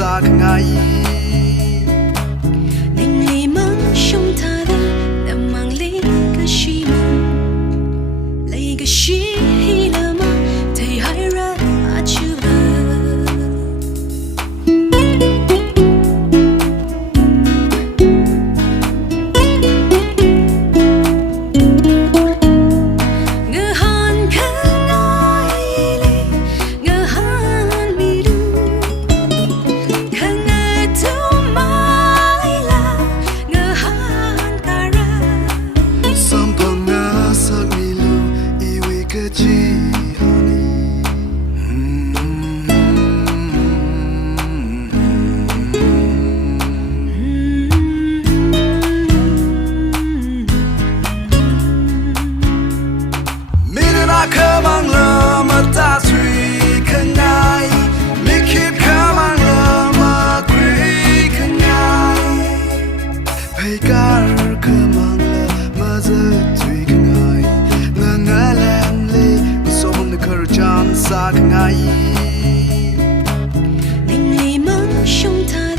xa ngay Ninh lý mong sông thà đi đã mang lý cái gì mong lấy cái gì là mong thầy hãy ra chưa khơ mang lơ mà ta suy khăn ngay mi khiết khơ mang lơ mà quý khăn ngay phải cả khơ mang lơ mà giờ suy khăn ngay ngơ ngơ lem li mà số mong được khờ chan xa khăn ngay Ninh lý mong sông thà